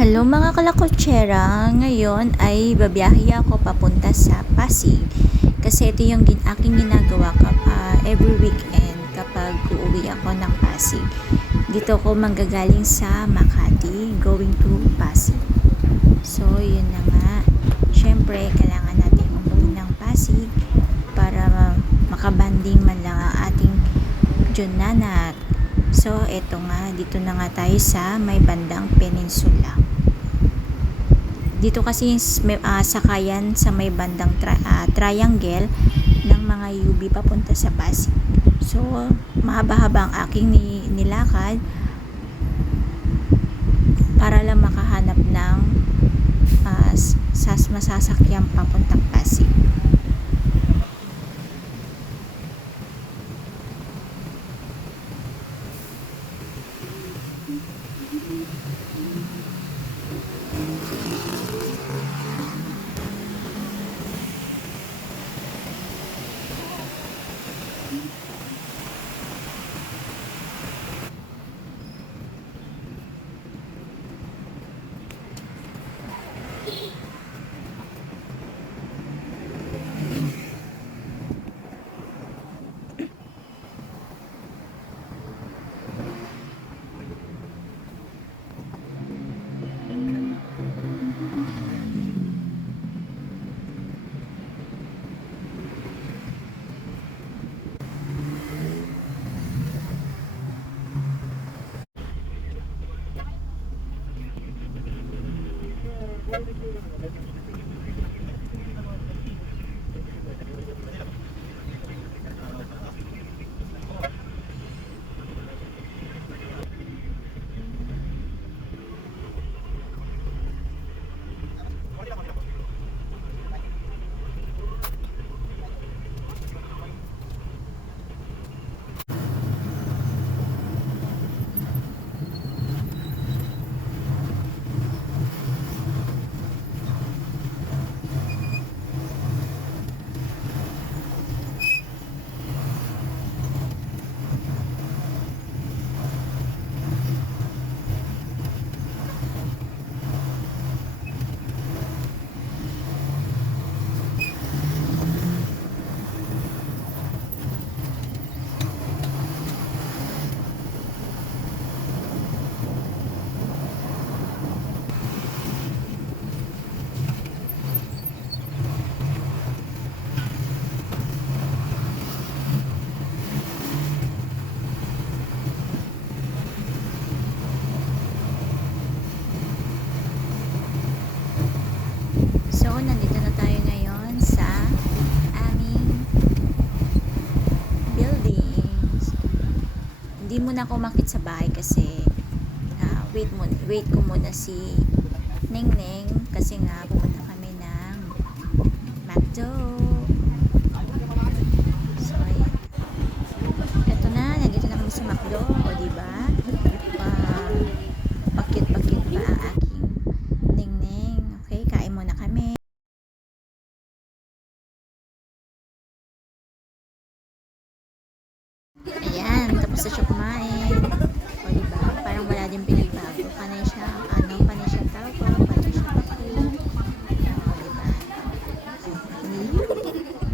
Hello mga kalakotsera, ngayon ay babiyahe ako papunta sa Pasig kasi ito yung aking ginagawa every weekend kapag uuwi ako ng Pasig. Dito ako manggagaling sa Makati, going to Pasig. So yun na nga, syempre kailangan natin umuwi ng Pasig para makabanding man lang ang ating Junanat. So eto nga, dito na nga tayo sa may bandang peninsula. Dito kasi sakayan sa may bandang triangle ng mga UB papunta sa Pasig. So, mahaba-haba ang aking nilakad para lang makahanap ng masasakyan papuntang Pasig. So, nandito na tayo ngayon sa aming buildings. Hindi muna ako umakit sa bahay kasi wait ko muna si Nengneng kasi nga pupunta kami ng McDo. So, ayan. Ito na, nandito na kami sa McDo. O, diba? Pakit-pakit pa ang aking Nengneng. Okay, kain muna kami. Ayan, tapos na siya kumain. O, diba? Parang wala din pinagbago. Panay siya, panay siya tawa, panay siya paki. O, diba?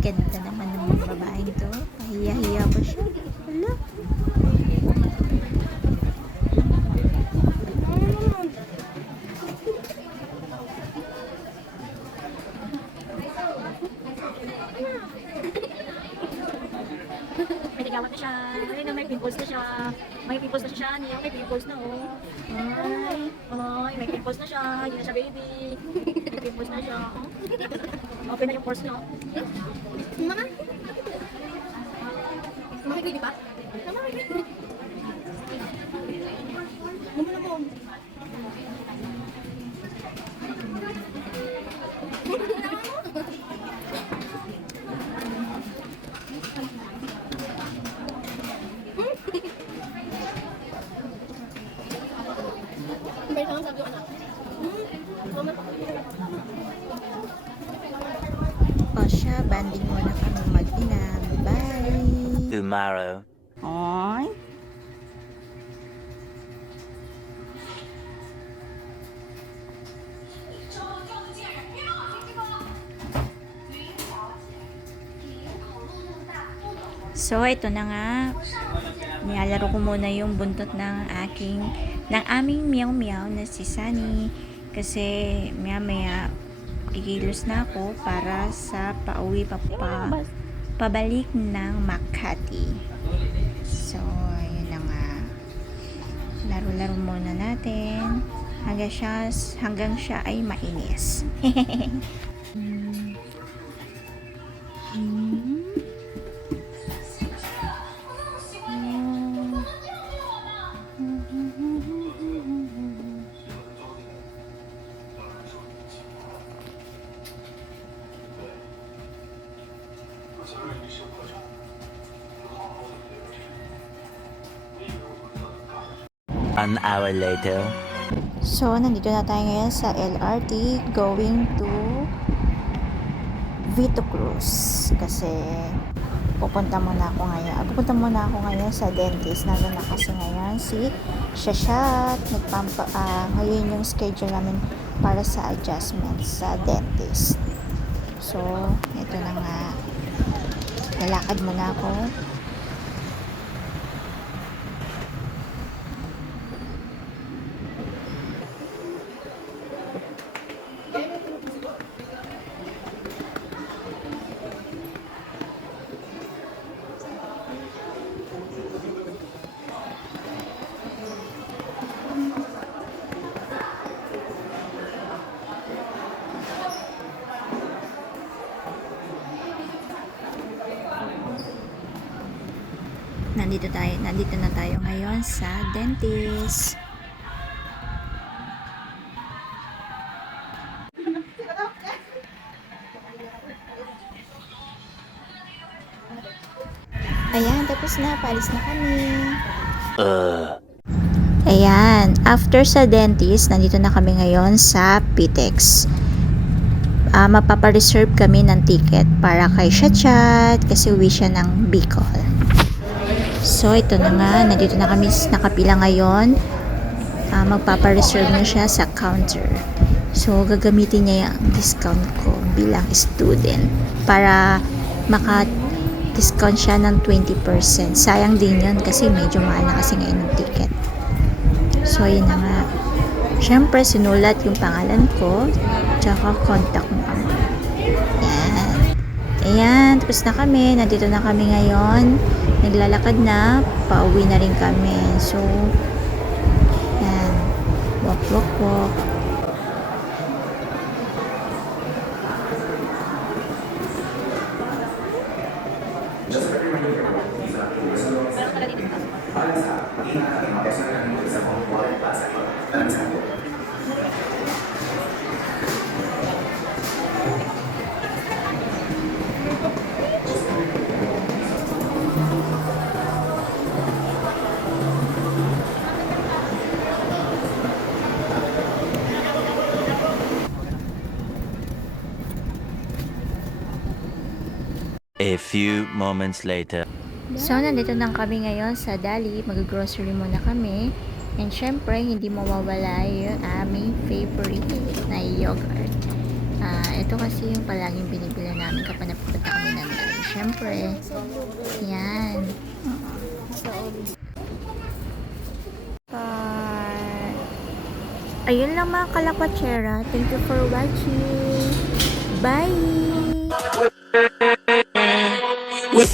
Ganda naman ng mga babaeng to. Pahiya-hiya pa siya. Hala. May tigawat na siya. Ay, na may pimples na siya. May pimples na siya, niya. May pimples na, oh. Ay, may pimples na siya. Hindi na siya baby. May pimples na siya. Open na yung pores niya. Mama? Mama, baby pa? Mama, baby. Mama na po. O siya, banding muna kami mag-ina. Bye! Tomorrow. Oy! So, ito na nga. Nilalaro ko muna yung buntot ng aming meow meow na si Sunny. Kasi maya kikilos na ako para sa pabalik ng Makati. So, yun na nga. Laro-laro muna natin hanggang siya ay mainis. An hour later. So, nandito na tayo ngayon sa LRT going to Vito Cruz. Kasi pupunta muna ako ngayon sa dentist. Nandun na kasi ngayon si Shashat. Ngayon yung schedule namin para sa adjustment sa dentist. So, ito na nga. Lalakad muna ako. Nandito na tayo ngayon sa dentist. Ayan, tapos na. Paalis na kami. Ayan, after sa dentist, nandito na kami ngayon sa Pitex. Magpapareserve kami ng ticket para kay Shachat kasi uwi siya ng Bicol. So, ito na nga. Nandito na kami nakapila ngayon. Magpapareserve na siya sa counter. So, gagamitin niya yung discount ko bilang student para maka-discount siya ng 20%. Sayang din yun kasi medyo mahal na kasi ngayon ng ticket. So, yun na nga. Siyempre, sinulat yung pangalan ko tsaka contact number. Yan. Ayan, tapos na kami. Nandito na kami ngayon. Naglalakad na. Pauwi na rin kami. So, yan. Walk. A few moments later. So, nandito na kami ngayon sa Dali. Mag-grocery muna kami. And syempre, hindi mawawala yung aming favorite na yogurt. Ito kasi yung palaging binibili namin kapag napupunta kami ng Dali. Syempre, yan. Ayun lang mga kalakwachera. Thank you for watching. Bye! With